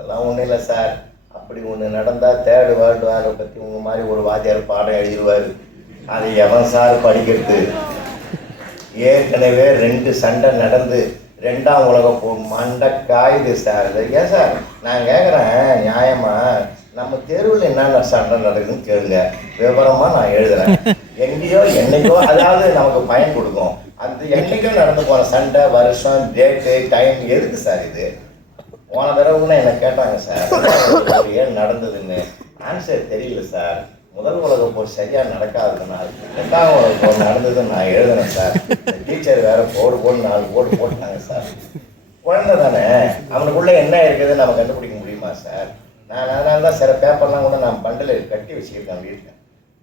அதெல்லாம் ஒன்றும் இல்லை சார். அப்படி ஒன்று நடந்தால் தேர்டு வேர்ல்டு வாரை பற்றி உங்கள் மாதிரி ஒரு வாத்தியார் பாடம் எழுதிடுவார். அது எவன் சார் படிக்கிறது? ஏற்கனவே 2 சண்டை நடந்து 2ஆம் உலக போர் மண்டை காயுது சார். ஏன் சார் நான் கேட்குறேன், நியாயமாக நம்ம தெருவில் என்னென்ன சண்டை நடக்குதுன்னு கேளுங்க, விவரமாக நான் எழுதுகிறேன். எங்கேயோ என்னைக்கோ அதாவது நமக்கு பயன் கொடுக்கும். அந்த என்னைக்கோ நடந்து போன சண்டை, வருஷம், டேட்டு, டைம் எதுக்கு சார் இது? போன தடவைன்னா என்ன கேட்டாங்க சார் ஏன் நடந்ததுன்னு. ஆன்சர் தெரியல சார். முதல் உலக போர் சரியாக நடக்காததுனால் 2ஆம் உலக போர் நடந்ததுன்னு நான் எழுதினேன் சார். டீச்சர் வேறு போடு 4 போடு போட்டுனாங்க சார். குழந்தை தானே, அவனுக்குள்ளே என்ன இருக்குதுன்னு நம்ம கண்டுபிடிக்க முடியுமா சார்? நான் அதனால தான் சில பேப்பர்லாம் கூட நான் பண்டில் கட்டி வச்சுக்கிட்டேன் வீட்டில்.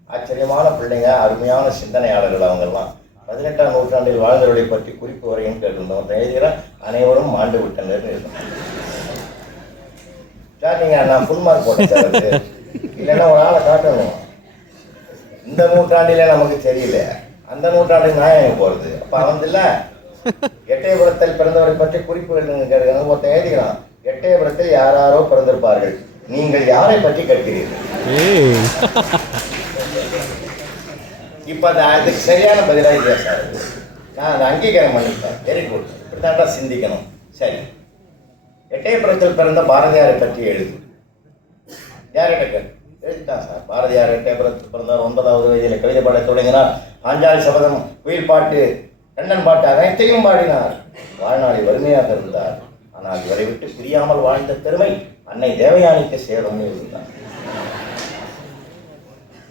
ஆச்சரியமான பிள்ளைங்க, அருமையான சிந்தனையாளர்கள் அவங்கெல்லாம். 18ஆம் நூற்றாண்டில் வாழ்ந்தவர்களை பற்றி குறிப்பு வரையும் கேட்டிருந்தோம். எழுதினால் அனைவரும் மாண்டு விட்டனர் இருந்தோம் சார். நீங்கள் நான் ஃபுல் மார்க் போட்டேன் சார். இல்லைன்னா ஒரு ஆளை காட்டணும். இந்த நூற்றாண்டிலே நமக்கு தெரியல, அந்த நூற்றாண்டுக்கு நான் எனக்கு போகிறது. அப்போ அவன் இல்லை எட்டயபுரத்தில் பிறந்தவரை பற்றி குறிப்புகள் கேட்கணும். ஒருத்தன் எழுதிக்கிறான், எட்டயபுரத்தில் யாராரோ பிறந்திருப்பார்கள், நீங்கள் யாரை பற்றி கேட்கிறீர்கள்? இப்போ அதுக்கு சரியான பதிலாக இல்லையா சார்? நான் அதை அங்கீகாரம் பண்ணிப்பேன். வெரி குட், இப்படி தாண்டா சிந்திக்கணும். சரி, எட்டயபுரத்தில் பிறந்த பாரதியாரை பற்றி எழுது. யார்கிட்ட கேட்டு எழுதிட்டான் சார். பாரதியார் எட்டயபுரத்தில் பிறந்தார். 9வது வயதில் கவிதை பாட தொடங்கினார். பாஞ்சாலி சபதம், குயில் பாட்டு, கண்ணன் பாட்டு அனைத்தையும் பாடினார். வாழ்நாளில் வறுமையாக இருந்தார். ஆனால் இவரை விட்டு பிரியாமல் வாழ்ந்த பெருமை அன்னை தேவயானிக்கு சேரும்னு இருந்தார்.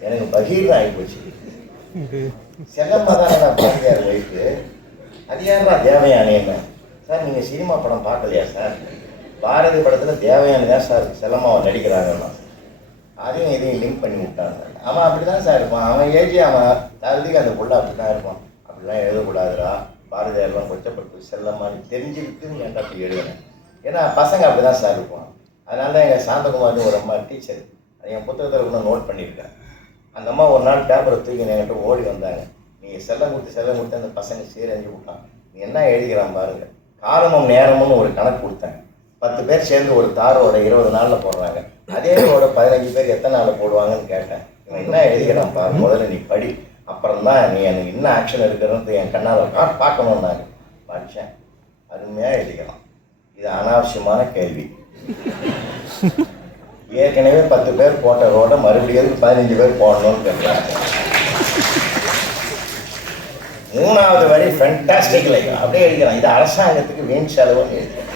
எனக்கு பகீர்னு ஆகிப்போச்சு. செல்லம்மா தானே பாரதியார் வைத்து, அது யாரா தேவயானி என்ன சார்? நீங்கள் சினிமா படம் பார்க்கலையா சார்? பாரதி படத்தில் தேவயானி தான் சார் செல்லம்மாவை நடிக்கிறாங்கன்னா அதையும் இதையும் லிங்க் பண்ணி விட்டாங்க. அவன் அப்படி தான் சார் இருப்பான். அவன் ஏஜி அவன் தகுதிக்கு அந்த புள்ள அப்படி தான் இருப்பான். அப்படிலாம் எழுதக்கூடாதுரா, பாரதியாரெலாம் கொச்சப்பட்டு செல்லம்மான்னு தெரிஞ்சுக்கிட்டுன்னு என்கிட்ட அப்படி எழுதுனேன். ஏன்னா பசங்க அப்படி தான் சார் இருப்பான். அதனால தான் எங்கள் சாந்தகுமார்னு ஒரு அம்மா டீச்சர், அது என் புத்தகத்தில் கூட நோட் பண்ணியிருக்கேன். அந்த அம்மா ஒரு நாள் பேப்பரை தூக்கி என்கிட்ட ஓடி வந்தாங்க. நீங்கள் செல்லம் கொடுத்து அந்த பசங்க சீரழிஞ்சு விட்டான், நீ என்ன எழுதிக்கிறான் பாருங்கள். காலமும் நேரமும் ஒரு கணக்கு கொடுத்தேன். 10 பேர் சேர்ந்து ஒரு தாரோட 20 நாளில் போடுறாங்க. அதே ரோட 15 பேர் எத்தனை நாளில் போடுவாங்கன்னு கேட்டேன். இவன் என்ன எழுதிக்கிறான் பாரு, முதல்ல நீ படி, அப்புறம் தான் நீ எனக்கு என்ன ஆக்ஷன் எடுக்கிறது என் கண்ணால் பார்க்கணுன்னாங்க. படித்தேன், அருமையாக எழுதிக்கலாம். இது அனாவசியமான கேள்வி. ஏற்கனவே 10 பேர் போட்ட ரோட மறுபடியும் 15 பேர் போடணும்னு கேட்குறாங்க. 3வது வரி ஃபென்டாஸ்டிக் லைக் அப்படியே எழுதிக்கலாம். இது அரசாங்கத்துக்கு வீண் செலவுன்னு எழுதிக்கலாம்.